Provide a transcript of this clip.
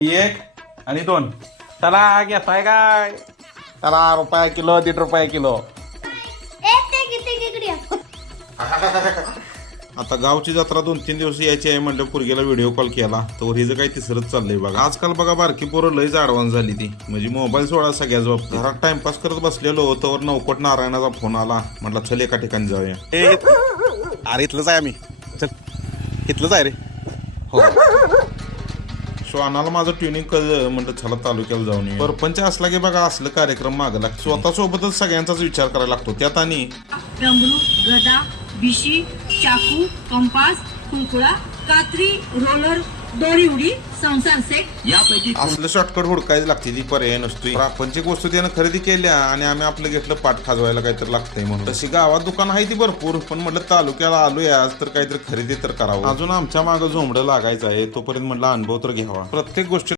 एक आणि दोन. चला घेताय काय? चला रुपया किलो दीड रुपया किलो. ए ते किती इकडे ये. आता गावची जत्रा दोन तीन दिवस यायची आहे म्हणलं पुरगेला व्हिडिओ कॉल केला. तर हिचं काही तिसरंच चाललंय बघा. आजकाल बघा बारकी पोरं लयच ऍडव्हान्स झाली ती. म्हणजे मोबाईल सोडा सगळ्याच बाबतीत. घरात टाइमपास करत बसलेलो तर नवकोट नारायणाचा फोन आला. म्हटलं चल एका ठिकाणी जाऊया. ए अरे इथलंच आहे आम्ही. चल इथलंच आहे रे. हो. श्वानाला माझं ट्युनिंग कळलं म्हणलं चला तालुक्याला जाऊन येऊ सरपंच असला की बघा असलं कार्यक्रम माग लागतो. स्वतः सोबतच सगळ्यांचाच विचार करायला लागतो. त्यात आणि डमरू गदा बिशी चाकू कंपास कुंकुळा कात्री रोलर दोरी उडी संसार सेट. असलं शॉर्टकट हुडकायला लागते ती पर्याय नसतो प्रापंचिक वस्तू त्यानं खरेदी केल्या आणि आम्ही आपलं घेतलं पाठ खाजवायला काहीतरी लागतंय म्हणून. तशी गावात दुकान आहे ती भरपूर पण म्हटलं तालुक्याला आलोय आज तर काहीतरी खरेदी तर करावं. अजून आमच्या मागं झोंबडं लागायचं आहे तोपर्यंत म्हटलं अनुभव तर घ्यावा. प्रत्येक गोष्टी